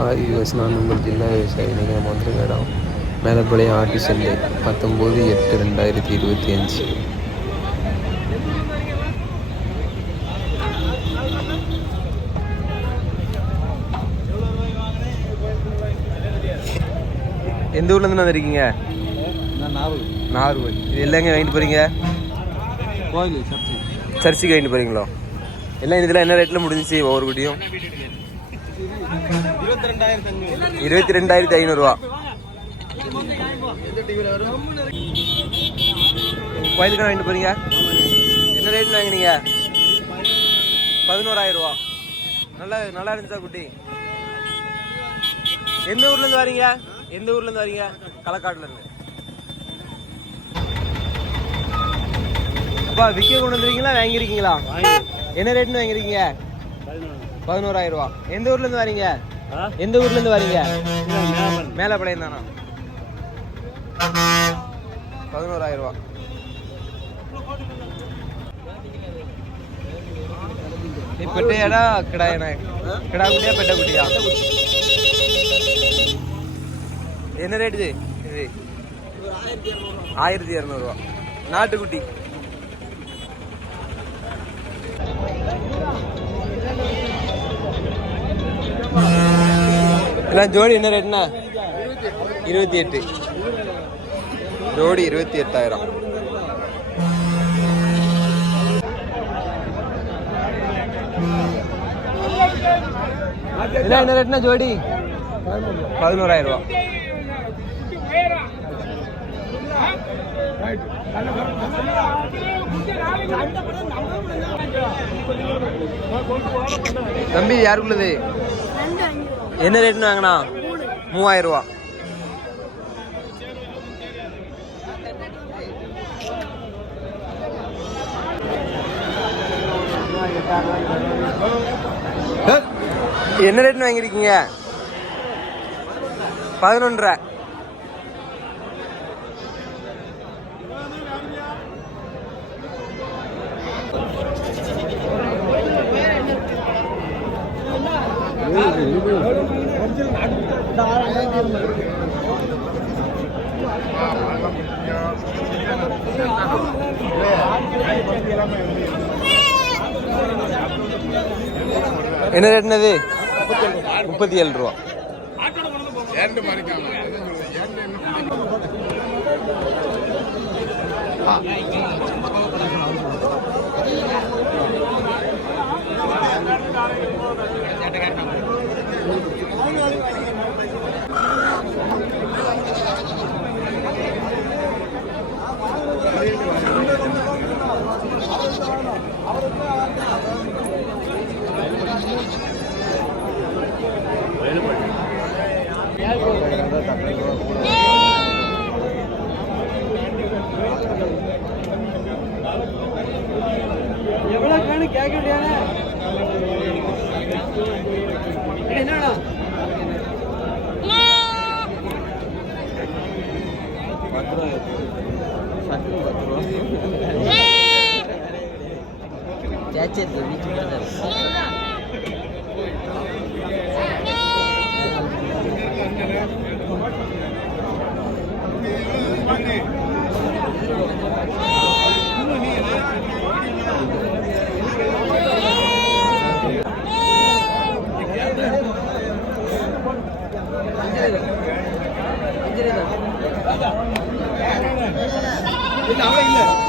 Hi US நான் உங்கள் ஜில்லா விவசாயி நிலையம் வந்திருக்க இடம் மேலப்பாளையம் ஆட்டு சந்தை பத்தொம்போது எட்டு ரெண்டாயிரத்தி இருபத்தி அஞ்சு. எந்த ஊர்லேருந்து வந்திருக்கீங்க? நாகர்கோவில் இது எல்லாங்க வாங்கிட்டு போகிறீங்க கோயில் சர்ச்சு. சர்ச்சுக்கு வாங்கிட்டு போகிறீங்களோ எல்லாம் இதில் என்ன ரேட்டில் முடிஞ்சிச்சு ஒவ்வொரு குட்டியும்? இருபத்தி ரெண்டாயிரத்தி ஐநூறுரூவா கோயிலுக்கு வாங்கிட்டு போகிறீங்க என்ன ரேட்னு வாங்கினீங்க? பதினோராயிரம் ரூபா நல்லா நல்லா இருந்துச்சா குட்டி? எந்த ஊர்லேருந்து வரீங்க? எந்த ஊர்லேருந்து வரீங்க? களக்காடுலேருந்து அப்பா விற்க கொண்டு வந்துருக்கீங்களா? வாங்கியிருக்கீங்களா? என்ன ரேட்னு வாங்கியிருக்கீங்க? பதினோராயிரம் ரூபா. எந்த ஊர்லேருந்து வரீங்க? எந்த ஊர்லேருந்து வரீங்க? மேலப்பாளையம் தானா பதினோராயிரம் ரூபா. பெட்டையாடா கிடாயனா கிடா குட்டியா பெட்ட குட்டியா? என்ன ரேட் இது? இது. ஆயிரத்தி இரநூறுவா நாட்டுக்குட்டி. எல்லாம் ஜோடி என்ன ரேட்னா இருபத்தி எட்டு. ஜோடி இருபத்தி எட்டாயிரம். இதெல்லாம் என்ன ரேட்னா ஜோடி? பதினோராயிரம் ரூபா. தம்பி யாருக்குள்ளது? என்ன ரேட்னு வாங்கினா? மூவாயிரம் ரூபா. என்ன ரேட்னு வாங்கியிருக்கீங்க பதினொன்றரை. என்ன ரேட்னது முப்பத்தி ஏழு ரூபா. எவ்வளோ சேச்சரி வீட்டுக்கு இல்ல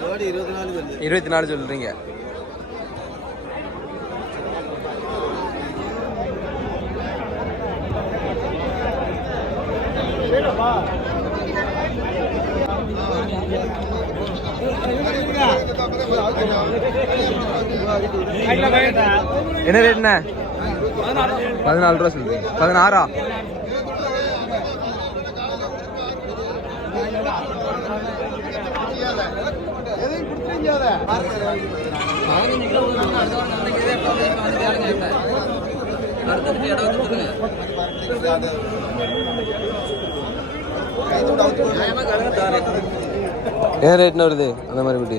ஜோடி நாலு சொல்லு இருபத்தி நாலு சொல்றீங்க. என்ன ரேட் என்ன? பதினாலு ரூபா சொல்லுங்க பதினாறா? என்ன ரேட்னு வருது? அந்த மாதிரி குட்டி.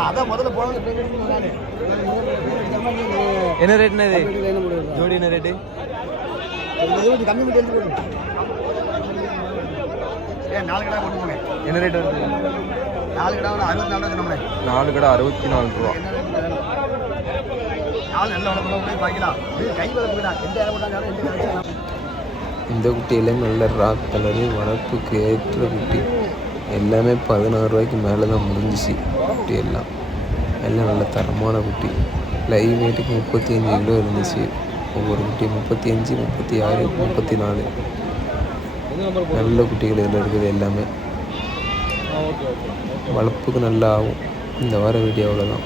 அதான் முதல்ல போனது என்ன ரேட்னா இது? ஜோடி என்ன ரேட்டு கம்மி பண்ணி நாலு கடை கொண்டு போங்க என்ன ரேட் வருது? நாலு கடை அறுபத்தி நாலு கடை அறுபத்தி நாலு ரூபா. இந்த குட்டியெல்லாம் நல்ல ராக் கலரு வளர்ப்புக்கு ஏற்ற குட்டி. எல்லாமே பதினாறு ரூபாய்க்கு மேலே தான் முடிஞ்சிச்சு. குட்டி எல்லாம். எல்லாம் நல்ல தரமான குட்டி. லைவ் வெயிட்டுக்கு முப்பத்தி அஞ்சு கிலோ இருந்துச்சு. ஒவ்வொரு குட்டி முப்பத்தி அஞ்சு முப்பத்தி ஆறு முப்பத்தி நாலு நல்ல குட்டிகள் இதில் இருக்குது எல்லாமே. வளர்ப்புக்கு நல்லா ஆகும் இந்த வார வீடியோ அவ்வளோதான்